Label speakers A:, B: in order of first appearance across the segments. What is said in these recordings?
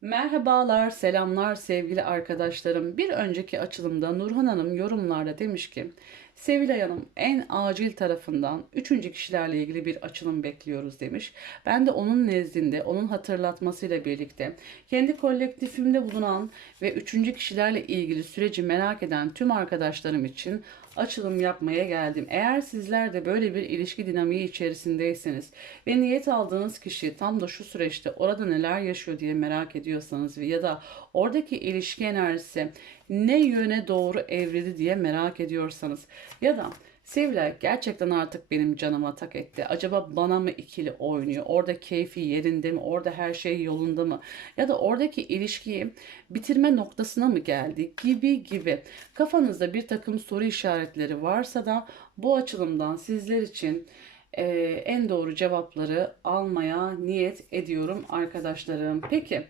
A: Merhabalar, selamlar sevgili arkadaşlarım. Bir önceki açılımda Nurhan Hanım yorumlarda demiş ki Sevilay Hanım en acil tarafından üçüncü kişilerle ilgili bir açılım bekliyoruz demiş. Ben de onun nezdinde, onun hatırlatmasıyla birlikte kendi kolektifimde bulunan ve üçüncü kişilerle ilgili süreci merak eden tüm arkadaşlarım için açılım yapmaya geldim. Eğer sizler de böyle bir ilişki dinamiği içerisindeyseniz ve niyet aldığınız kişi tam da şu süreçte orada neler yaşıyor diye merak ediyorsanız ya da oradaki ilişki enerjisi ne yöne doğru evrildi diye merak ediyorsanız ya da Sevilay gerçekten artık benim canıma tak etti. Acaba bana mı ikili oynuyor? Orada keyfi yerinde mi? Orada her şey yolunda mı? Ya da oradaki ilişkiyi bitirme noktasına mı geldi? Gibi gibi. Kafanızda bir takım soru işaretleri varsa da bu açılımdan sizler için e, en doğru cevapları almaya niyet ediyorum arkadaşlarım. Peki.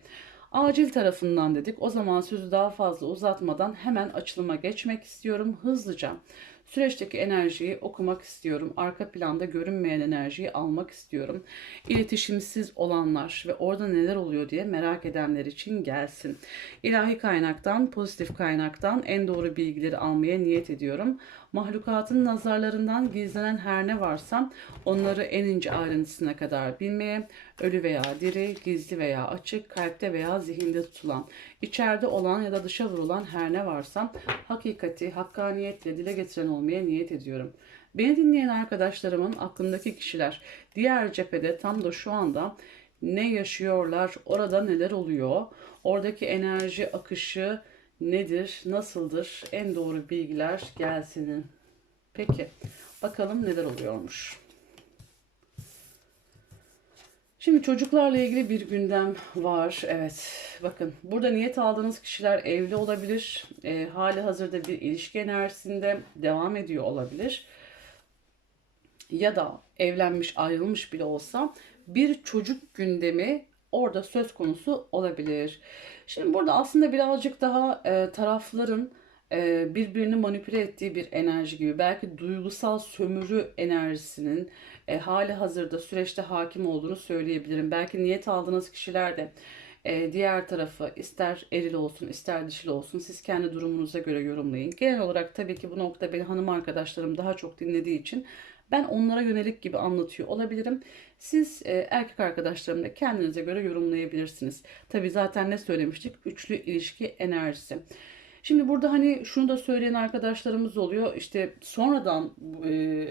A: Acil tarafından dedik. O zaman sözü daha fazla uzatmadan hemen açılıma geçmek istiyorum hızlıca. Süreçteki enerjiyi okumak istiyorum. Arka planda görünmeyen enerjiyi almak istiyorum. İletişimsiz olanlar ve orada neler oluyor diye merak edenler için gelsin. İlahi kaynaktan, pozitif kaynaktan en doğru bilgileri almaya niyet ediyorum. Mahlukatın nazarlarından gizlenen her ne varsa onları en ince ayrıntısına kadar bilmeye, ölü veya diri, gizli veya açık, kalpte veya zihinde tutulan, içeride olan ya da dışa vurulan her ne varsa hakikati, hakkaniyetle dile getiren olmaya niyet ediyorum. Beni dinleyen arkadaşlarımın aklındaki kişiler diğer cephede tam da şu anda ne yaşıyorlar, orada neler oluyor, oradaki enerji akışı nedir, nasıldır, en doğru bilgiler gelsin. Peki, bakalım neler oluyormuş. Şimdi çocuklarla ilgili bir gündem var. Evet, bakın burada niyet aldığınız kişiler evli olabilir. E, hali hazırda bir ilişki enerjisinde devam ediyor olabilir. Ya da evlenmiş, ayrılmış bile olsa bir çocuk gündemi orada söz konusu olabilir. Şimdi burada aslında birazcık daha e, tarafların e, birbirini manipüle ettiği bir enerji gibi. Belki duygusal sömürü enerjisinin e, hali hazırda süreçte hakim olduğunu söyleyebilirim. Belki niyet aldığınız kişiler de e, diğer tarafı ister eril olsun ister dişil olsun siz kendi durumunuza göre yorumlayın. Genel olarak tabii ki bu nokta beni hanım arkadaşlarım daha çok dinlediği için ben onlara yönelik gibi anlatıyor olabilirim. Siz e, erkek arkadaşlarım da kendinize göre yorumlayabilirsiniz. Tabii zaten ne söylemiştik? Üçlü ilişki enerjisi. Şimdi burada hani şunu da söyleyen arkadaşlarımız oluyor. İşte sonradan e,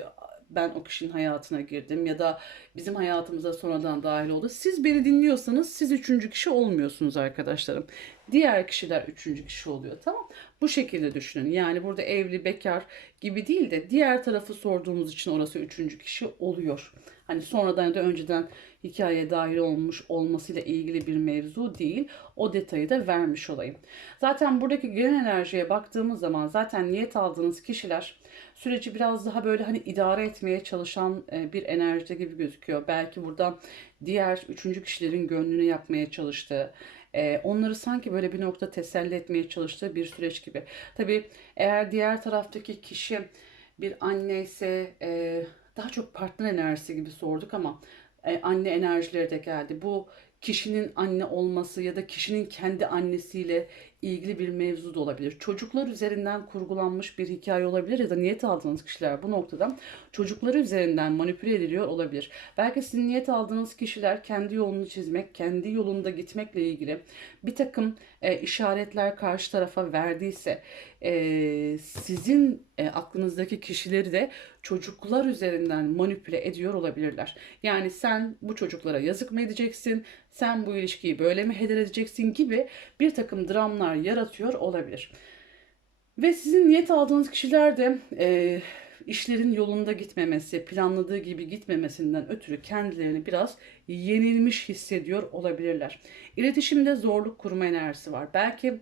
A: ben o kişinin hayatına girdim ya da bizim hayatımıza sonradan dahil oldu. Siz beni dinliyorsanız siz üçüncü kişi olmuyorsunuz arkadaşlarım. Diğer kişiler üçüncü kişi oluyor tamam Bu şekilde düşünün. Yani burada evli, bekar gibi değil de diğer tarafı sorduğumuz için orası üçüncü kişi oluyor. Hani sonradan ya da önceden hikayeye dahil olmuş olmasıyla ilgili bir mevzu değil. O detayı da vermiş olayım. Zaten buradaki genel enerjiye baktığımız zaman zaten niyet aldığınız kişiler süreci biraz daha böyle hani idare etmeye çalışan e, bir enerjide gibi gözüküyor. Belki burada diğer üçüncü kişilerin gönlünü yapmaya çalıştığı, e, onları sanki böyle bir nokta teselli etmeye çalıştığı bir süreç gibi. Tabii eğer diğer taraftaki kişi bir anne ise e, daha çok partner enerjisi gibi sorduk ama anne enerjileri de geldi. Bu kişinin anne olması ya da kişinin kendi annesiyle ilgili bir mevzu da olabilir. Çocuklar üzerinden kurgulanmış bir hikaye olabilir ya da niyet aldığınız kişiler bu noktada çocukları üzerinden manipüle ediliyor olabilir. Belki sizin niyet aldığınız kişiler kendi yolunu çizmek, kendi yolunda gitmekle ilgili bir takım e, işaretler karşı tarafa verdiyse e, sizin e, aklınızdaki kişileri de çocuklar üzerinden manipüle ediyor olabilirler. Yani sen bu çocuklara yazık mı edeceksin, sen bu ilişkiyi böyle mi heder edeceksin gibi bir takım dramlar yaratıyor olabilir. Ve sizin niyet aldığınız kişiler de e, işlerin yolunda gitmemesi, planladığı gibi gitmemesinden ötürü kendilerini biraz yenilmiş hissediyor olabilirler. İletişimde zorluk kurma enerjisi var. Belki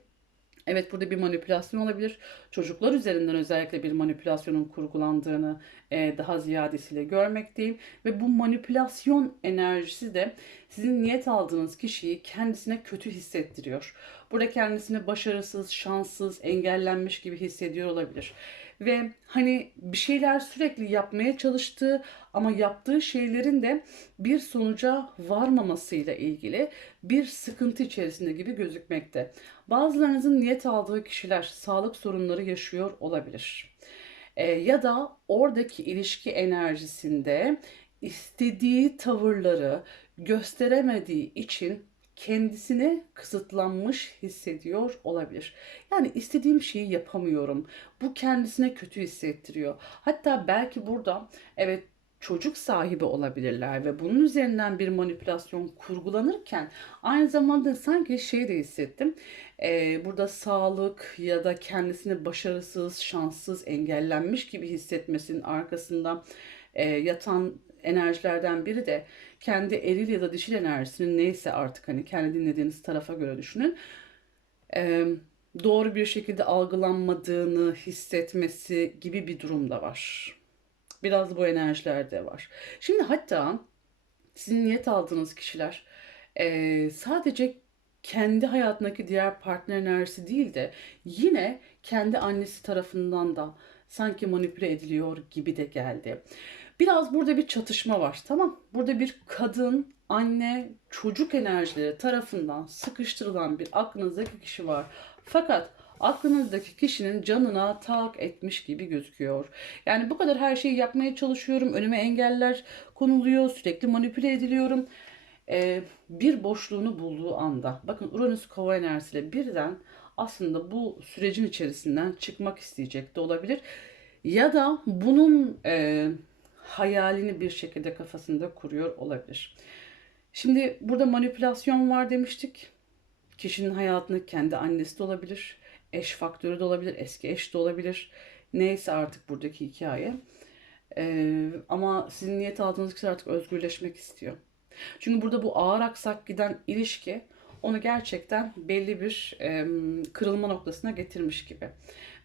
A: Evet burada bir manipülasyon olabilir. Çocuklar üzerinden özellikle bir manipülasyonun kurgulandığını e, daha ziyadesiyle görmekteyim. Ve bu manipülasyon enerjisi de sizin niyet aldığınız kişiyi kendisine kötü hissettiriyor. Burada kendisini başarısız, şanssız, engellenmiş gibi hissediyor olabilir. Ve hani bir şeyler sürekli yapmaya çalıştığı ama yaptığı şeylerin de bir sonuca varmamasıyla ilgili bir sıkıntı içerisinde gibi gözükmekte. Bazılarınızın niyet aldığı kişiler sağlık sorunları yaşıyor olabilir. E, ya da oradaki ilişki enerjisinde istediği tavırları gösteremediği için kendisini kısıtlanmış hissediyor olabilir. Yani istediğim şeyi yapamıyorum. Bu kendisine kötü hissettiriyor. Hatta belki burada evet çocuk sahibi olabilirler ve bunun üzerinden bir manipülasyon kurgulanırken aynı zamanda sanki şey de hissettim. Ee, burada sağlık ya da kendisini başarısız, şanssız, engellenmiş gibi hissetmesinin arkasında e, yatan enerjilerden biri de kendi eril ya da dişil enerjisinin neyse artık hani kendi dinlediğiniz tarafa göre düşünün. Ee, doğru bir şekilde algılanmadığını hissetmesi gibi bir durum da var. Biraz bu enerjiler de var. Şimdi hatta sizin niyet aldığınız kişiler e, sadece kendi hayatındaki diğer partner enerjisi değil de yine kendi annesi tarafından da sanki manipüle ediliyor gibi de geldi. Biraz burada bir çatışma var tamam. Burada bir kadın, anne, çocuk enerjileri tarafından sıkıştırılan bir aklınızdaki kişi var. Fakat aklınızdaki kişinin canına tak etmiş gibi gözüküyor. Yani bu kadar her şeyi yapmaya çalışıyorum. Önüme engeller konuluyor. Sürekli manipüle ediliyorum. Ee, bir boşluğunu bulduğu anda. Bakın Uranüs kova enerjisiyle birden aslında bu sürecin içerisinden çıkmak isteyecek de olabilir. Ya da bunun e, hayalini bir şekilde kafasında kuruyor olabilir. Şimdi burada manipülasyon var demiştik. Kişinin hayatında kendi annesi de olabilir, eş faktörü de olabilir, eski eş de olabilir. Neyse artık buradaki hikaye. Ee, ama sizin niyet aldığınız kişi artık özgürleşmek istiyor. Çünkü burada bu ağır aksak giden ilişki onu gerçekten belli bir e, kırılma noktasına getirmiş gibi.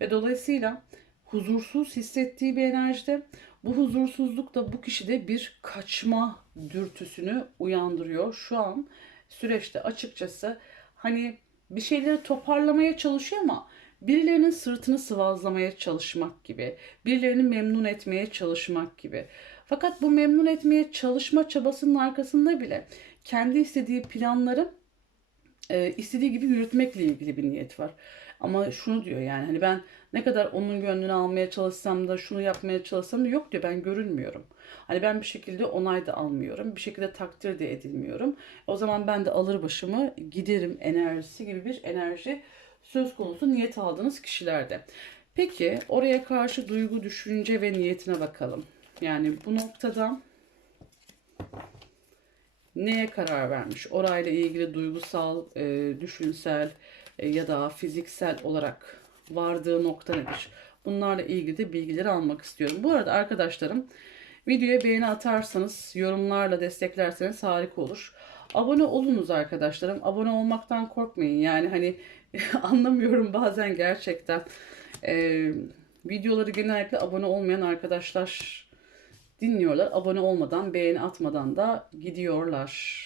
A: Ve dolayısıyla huzursuz hissettiği bir enerjide bu huzursuzluk da bu kişide bir kaçma dürtüsünü uyandırıyor. Şu an süreçte açıkçası hani bir şeyleri toparlamaya çalışıyor ama birilerinin sırtını sıvazlamaya çalışmak gibi, birilerini memnun etmeye çalışmak gibi. Fakat bu memnun etmeye çalışma çabasının arkasında bile kendi istediği planları e, istediği gibi yürütmekle ilgili bir niyet var. Ama şunu diyor yani hani ben ne kadar onun gönlünü almaya çalışsam da şunu yapmaya çalışsam da yok diyor ben görünmüyorum. Hani ben bir şekilde onay da almıyorum. Bir şekilde takdir de edilmiyorum. O zaman ben de alır başımı giderim enerjisi gibi bir enerji söz konusu niyet aldığınız kişilerde. Peki oraya karşı duygu, düşünce ve niyetine bakalım. Yani bu noktada neye karar vermiş? Orayla ilgili duygusal, e, düşünsel ya da fiziksel olarak vardığı nokta nedir? Bunlarla ilgili de bilgileri almak istiyorum. Bu arada arkadaşlarım videoya beğeni atarsanız, yorumlarla desteklerseniz harika olur. Abone olunuz arkadaşlarım. Abone olmaktan korkmayın. Yani hani anlamıyorum bazen gerçekten. Ee, videoları genellikle abone olmayan arkadaşlar dinliyorlar. Abone olmadan, beğeni atmadan da gidiyorlar.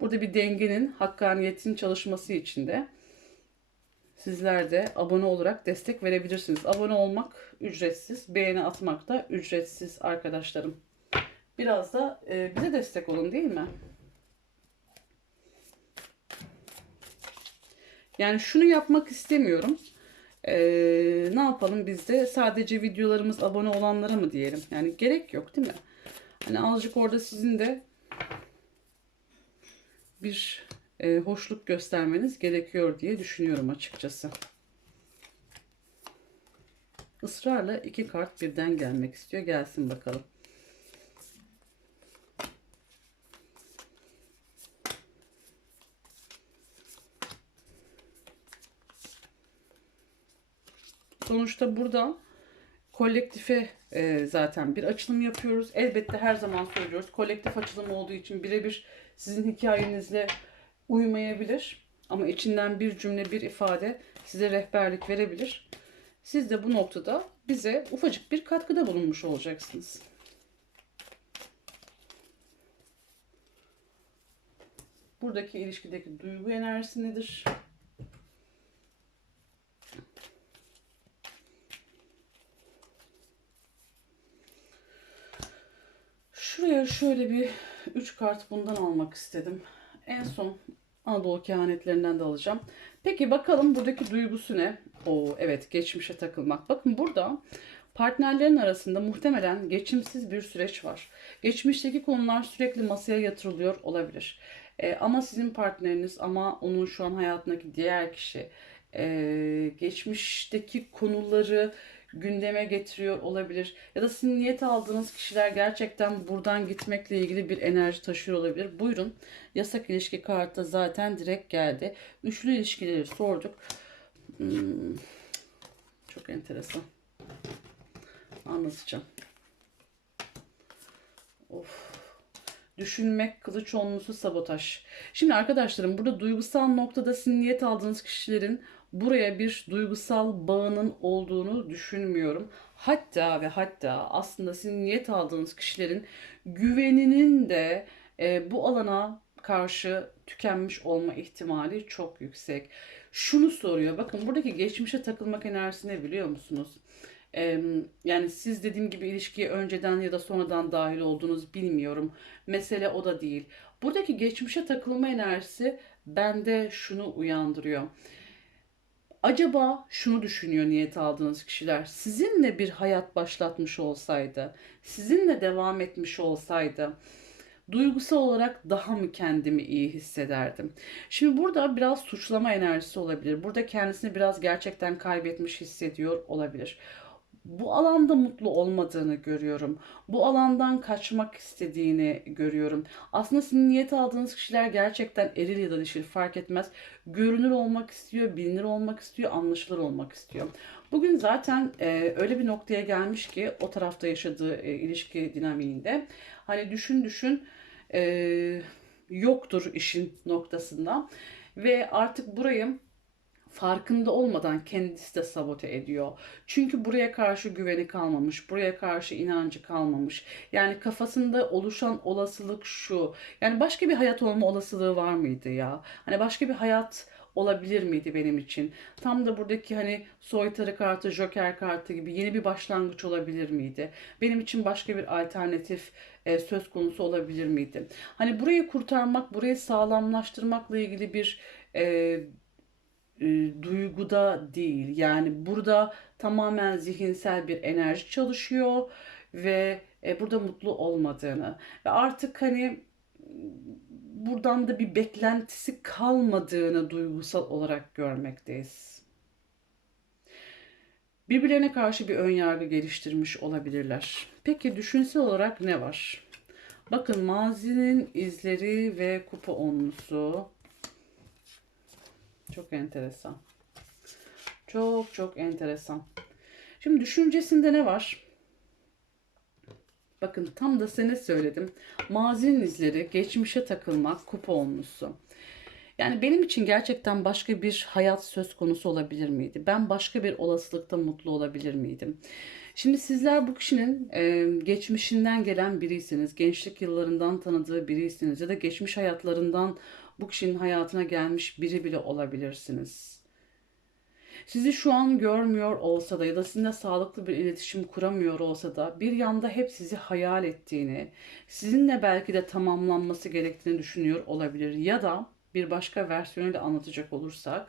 A: Burada bir dengenin, hakkaniyetin çalışması için de sizler de abone olarak destek verebilirsiniz. Abone olmak ücretsiz, beğeni atmak da ücretsiz arkadaşlarım. Biraz da e, bize destek olun değil mi? Yani şunu yapmak istemiyorum. Ee, ne yapalım biz de sadece videolarımız abone olanlara mı diyelim? Yani gerek yok değil mi? Hani azıcık orada sizin de bir e, hoşluk göstermeniz gerekiyor diye düşünüyorum açıkçası. Israrla iki kart birden gelmek istiyor. Gelsin bakalım. Sonuçta burada kolektife e, zaten bir açılım yapıyoruz. Elbette her zaman söylüyoruz. Kolektif açılım olduğu için birebir sizin hikayenizle uymayabilir ama içinden bir cümle, bir ifade size rehberlik verebilir. Siz de bu noktada bize ufacık bir katkıda bulunmuş olacaksınız. Buradaki ilişkideki duygu enerjisi nedir? Şuraya şöyle bir 3 kart bundan almak istedim. En son Anadolu kehanetlerinden de alacağım. Peki bakalım buradaki duygusu ne? Oo evet geçmişe takılmak. Bakın burada partnerlerin arasında muhtemelen geçimsiz bir süreç var. Geçmişteki konular sürekli masaya yatırılıyor olabilir. E, ama sizin partneriniz ama onun şu an hayatındaki diğer kişi e, geçmişteki konuları gündeme getiriyor olabilir. Ya da sizin niyet aldığınız kişiler gerçekten buradan gitmekle ilgili bir enerji taşıyor olabilir. Buyurun. Yasak ilişki kartı zaten direkt geldi. Üçlü ilişkileri sorduk. Hmm, çok enteresan. Anlatacağım. Of. Düşünmek, kılıç onlusu sabotaj. Şimdi arkadaşlarım burada duygusal noktada sizin niyet aldığınız kişilerin buraya bir duygusal bağının olduğunu düşünmüyorum. Hatta ve hatta aslında sizin niyet aldığınız kişilerin güveninin de e, bu alana karşı tükenmiş olma ihtimali çok yüksek. Şunu soruyor. Bakın buradaki geçmişe takılmak enerjisi ne biliyor musunuz? Ee, yani siz dediğim gibi ilişkiye önceden ya da sonradan dahil olduğunuz bilmiyorum. Mesele o da değil. Buradaki geçmişe takılma enerjisi bende şunu uyandırıyor. Acaba şunu düşünüyor niyet aldığınız kişiler. Sizinle bir hayat başlatmış olsaydı, sizinle devam etmiş olsaydı duygusal olarak daha mı kendimi iyi hissederdim? Şimdi burada biraz suçlama enerjisi olabilir. Burada kendisini biraz gerçekten kaybetmiş hissediyor olabilir bu alanda mutlu olmadığını görüyorum. Bu alandan kaçmak istediğini görüyorum. Aslında sizin niyet aldığınız kişiler gerçekten eril ya da dişil fark etmez. Görünür olmak istiyor, bilinir olmak istiyor, anlaşılır olmak istiyor. Bugün zaten e, öyle bir noktaya gelmiş ki o tarafta yaşadığı e, ilişki dinamiğinde. Hani düşün düşün e, yoktur işin noktasında. Ve artık burayı farkında olmadan kendisi de sabote ediyor. Çünkü buraya karşı güveni kalmamış, buraya karşı inancı kalmamış. Yani kafasında oluşan olasılık şu. Yani başka bir hayat olma olasılığı var mıydı ya? Hani başka bir hayat olabilir miydi benim için? Tam da buradaki hani soytarı kartı, joker kartı gibi yeni bir başlangıç olabilir miydi? Benim için başka bir alternatif e, söz konusu olabilir miydi? Hani burayı kurtarmak, burayı sağlamlaştırmakla ilgili bir e, e, duyguda değil. Yani burada tamamen zihinsel bir enerji çalışıyor ve e, burada mutlu olmadığını ve artık hani buradan da bir beklentisi kalmadığını duygusal olarak görmekteyiz. Birbirlerine karşı bir ön yargı geliştirmiş olabilirler. Peki düşünsel olarak ne var? Bakın mazinin izleri ve kupa onlusu çok enteresan. Çok çok enteresan. Şimdi düşüncesinde ne var? Bakın tam da sene söyledim. Mazinin izleri, geçmişe takılmak, kupa olmuşsu. Yani benim için gerçekten başka bir hayat söz konusu olabilir miydi? Ben başka bir olasılıkta mutlu olabilir miydim? Şimdi sizler bu kişinin e, geçmişinden gelen biriyseniz, gençlik yıllarından tanıdığı biriyseniz ya da geçmiş hayatlarından bu kişinin hayatına gelmiş biri bile olabilirsiniz. Sizi şu an görmüyor olsa da ya da sizinle sağlıklı bir iletişim kuramıyor olsa da bir yanda hep sizi hayal ettiğini, sizinle belki de tamamlanması gerektiğini düşünüyor olabilir. Ya da bir başka versiyonuyla anlatacak olursak,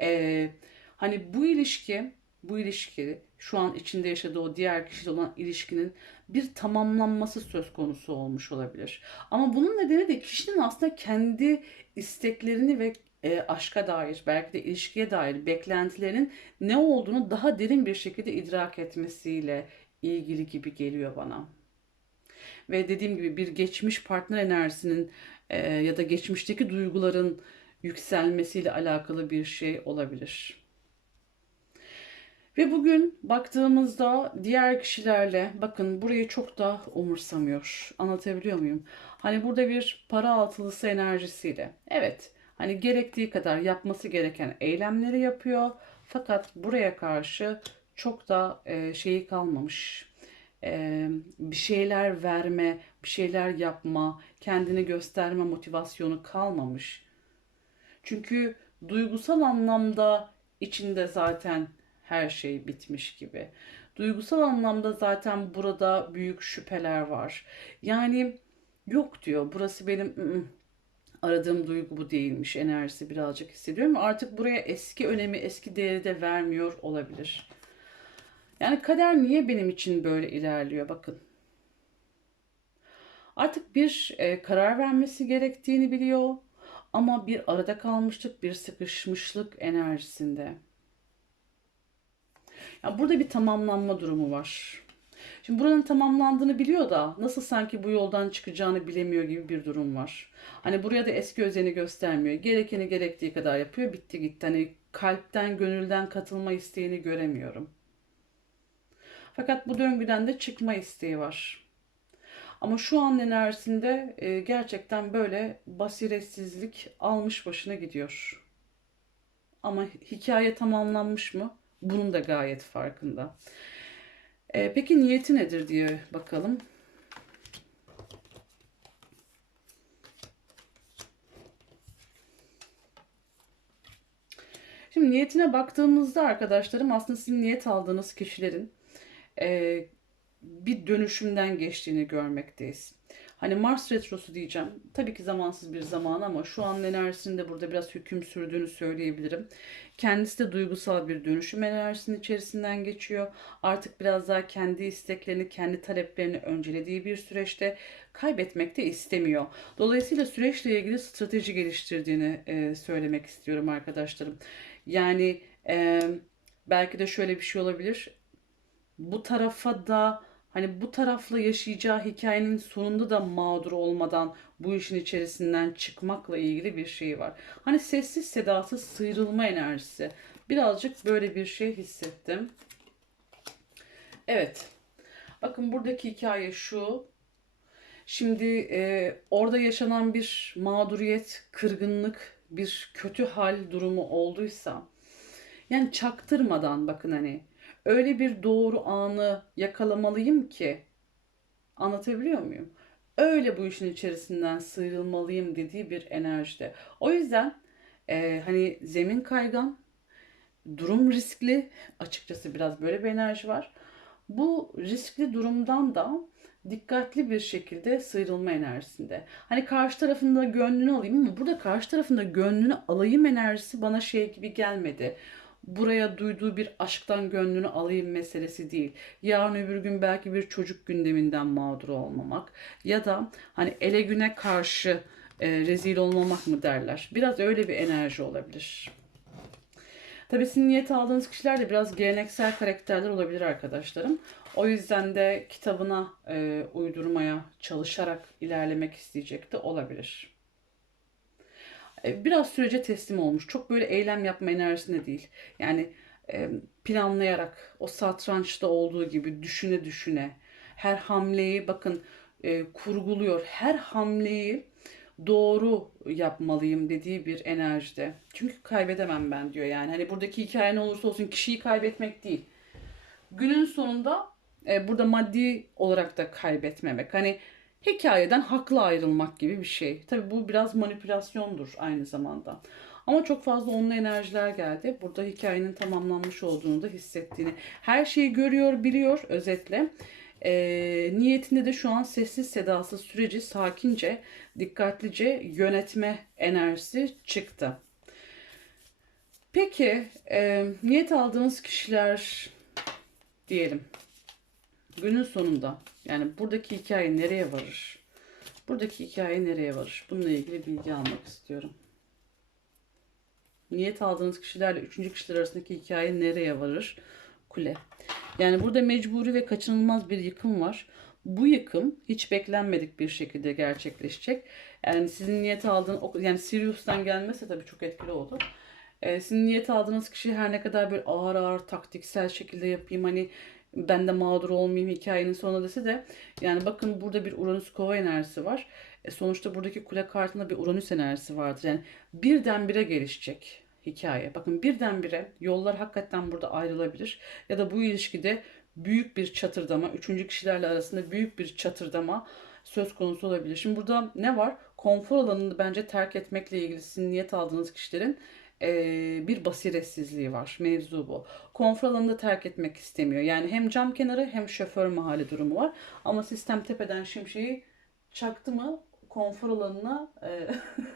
A: e, hani bu ilişki bu ilişki şu an içinde yaşadığı o diğer kişiyle olan ilişkinin bir tamamlanması söz konusu olmuş olabilir. Ama bunun nedeni de kişinin aslında kendi isteklerini ve e, aşka dair, belki de ilişkiye dair beklentilerinin ne olduğunu daha derin bir şekilde idrak etmesiyle ilgili gibi geliyor bana. Ve dediğim gibi bir geçmiş partner enerjisinin e, ya da geçmişteki duyguların yükselmesiyle alakalı bir şey olabilir. Ve bugün baktığımızda diğer kişilerle bakın burayı çok da umursamıyor. Anlatabiliyor muyum? Hani burada bir para altılısı enerjisiyle. Evet hani gerektiği kadar yapması gereken eylemleri yapıyor. Fakat buraya karşı çok da e, şeyi kalmamış. E, bir şeyler verme, bir şeyler yapma, kendini gösterme motivasyonu kalmamış. Çünkü duygusal anlamda içinde zaten her şey bitmiş gibi. Duygusal anlamda zaten burada büyük şüpheler var. Yani Yok diyor. Burası benim aradığım duygu bu değilmiş enerjisi birazcık hissediyorum. Artık buraya eski önemi, eski değeri de vermiyor olabilir. Yani kader niye benim için böyle ilerliyor? Bakın. Artık bir e, karar vermesi gerektiğini biliyor. Ama bir arada kalmışlık, bir sıkışmışlık enerjisinde. Ya burada bir tamamlanma durumu var. Şimdi buranın tamamlandığını biliyor da nasıl sanki bu yoldan çıkacağını bilemiyor gibi bir durum var. Hani buraya da eski özeni göstermiyor. Gerekeni gerektiği kadar yapıyor. Bitti gitti. Hani kalpten, gönülden katılma isteğini göremiyorum. Fakat bu döngüden de çıkma isteği var. Ama şu an enerjisinde e, gerçekten böyle basiretsizlik almış başına gidiyor. Ama hikaye tamamlanmış mı? Bunun da gayet farkında. E, peki niyeti nedir diye bakalım. Şimdi niyetine baktığımızda arkadaşlarım aslında sizin niyet aldığınız kişilerin e, bir dönüşümden geçtiğini görmekteyiz. Hani Mars retrosu diyeceğim. Tabii ki zamansız bir zaman ama şu an enerjisinde burada biraz hüküm sürdüğünü söyleyebilirim. Kendisi de duygusal bir dönüşüm enerjisinin içerisinden geçiyor. Artık biraz daha kendi isteklerini, kendi taleplerini öncelediği bir süreçte kaybetmek de istemiyor. Dolayısıyla süreçle ilgili strateji geliştirdiğini e, söylemek istiyorum arkadaşlarım. Yani e, belki de şöyle bir şey olabilir. Bu tarafa da hani bu tarafla yaşayacağı hikayenin sonunda da mağdur olmadan bu işin içerisinden çıkmakla ilgili bir şey var. Hani sessiz sedasız sıyrılma enerjisi. Birazcık böyle bir şey hissettim. Evet. Bakın buradaki hikaye şu. Şimdi e, orada yaşanan bir mağduriyet, kırgınlık, bir kötü hal durumu olduysa yani çaktırmadan bakın hani öyle bir doğru anı yakalamalıyım ki anlatabiliyor muyum? Öyle bu işin içerisinden sıyrılmalıyım dediği bir enerjide. O yüzden e, hani zemin kaygan, durum riskli. Açıkçası biraz böyle bir enerji var. Bu riskli durumdan da dikkatli bir şekilde sıyrılma enerjisinde. Hani karşı tarafında gönlünü alayım ama burada karşı tarafında gönlünü alayım enerjisi bana şey gibi gelmedi buraya duyduğu bir aşktan gönlünü alayım meselesi değil. Yarın öbür gün belki bir çocuk gündeminden mağdur olmamak ya da hani ele güne karşı e, rezil olmamak mı derler. Biraz öyle bir enerji olabilir. Tabii sizin niyet aldığınız kişiler de biraz geleneksel karakterler olabilir arkadaşlarım. O yüzden de kitabına e, uydurmaya çalışarak ilerlemek isteyecek de olabilir. E, biraz sürece teslim olmuş. Çok böyle eylem yapma enerjisinde değil. Yani planlayarak o satrançta olduğu gibi düşüne düşüne her hamleyi bakın e, kurguluyor. Her hamleyi doğru yapmalıyım dediği bir enerjide. Çünkü kaybedemem ben diyor yani. Hani buradaki hikaye ne olursa olsun kişiyi kaybetmek değil. Günün sonunda e, burada maddi olarak da kaybetmemek. Hani hikayeden haklı ayrılmak gibi bir şey. Tabi bu biraz manipülasyondur aynı zamanda. Ama çok fazla onunla enerjiler geldi. Burada hikayenin tamamlanmış olduğunu da hissettiğini. Her şeyi görüyor, biliyor özetle. E, niyetinde de şu an sessiz sedasız süreci sakince, dikkatlice yönetme enerjisi çıktı. Peki e, niyet aldığınız kişiler diyelim günün sonunda yani buradaki hikaye nereye varır? Buradaki hikaye nereye varır? Bununla ilgili bilgi almak istiyorum. Niyet aldığınız kişilerle üçüncü kişiler arasındaki hikaye nereye varır? Kule. Yani burada mecburi ve kaçınılmaz bir yıkım var. Bu yıkım hiç beklenmedik bir şekilde gerçekleşecek. Yani sizin niyet aldığınız, yani Sirius'tan gelmese tabii çok etkili oldu. Ee, sizin niyet aldığınız kişi her ne kadar böyle ağır ağır taktiksel şekilde yapayım hani ben de mağdur olmayayım hikayenin sonunda dese de yani bakın burada bir Uranüs kova enerjisi var. E sonuçta buradaki kule kartında bir Uranüs enerjisi vardır. Yani birdenbire gelişecek hikaye. Bakın birdenbire yollar hakikaten burada ayrılabilir. Ya da bu ilişkide büyük bir çatırdama, üçüncü kişilerle arasında büyük bir çatırdama söz konusu olabilir. Şimdi burada ne var? Konfor alanını bence terk etmekle ilgili sizin niyet aldığınız kişilerin bir basiretsizliği var. Mevzu bu. Konfor alanını terk etmek istemiyor. Yani hem cam kenarı hem şoför mahalle durumu var. Ama sistem tepeden şimşeği çaktı mı konfor alanına e,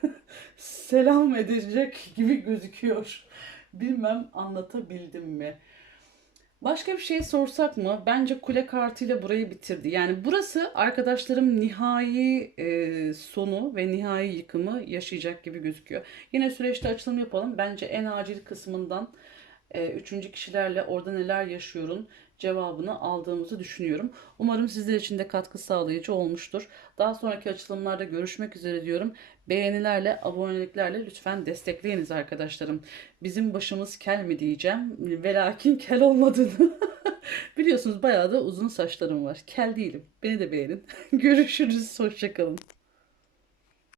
A: selam edecek gibi gözüküyor. Bilmem anlatabildim mi? Başka bir şey sorsak mı? Bence kule kartıyla burayı bitirdi. Yani burası arkadaşlarım nihai e, sonu ve nihai yıkımı yaşayacak gibi gözüküyor. Yine süreçte açılım yapalım. Bence en acil kısmından e, üçüncü kişilerle orada neler yaşıyorum cevabını aldığımızı düşünüyorum. Umarım sizler için de katkı sağlayıcı olmuştur. Daha sonraki açılımlarda görüşmek üzere diyorum. Beğenilerle, aboneliklerle lütfen destekleyiniz arkadaşlarım. Bizim başımız kel mi diyeceğim. Velakin kel olmadığını biliyorsunuz bayağı da uzun saçlarım var. Kel değilim. Beni de beğenin. Görüşürüz. Hoşçakalın.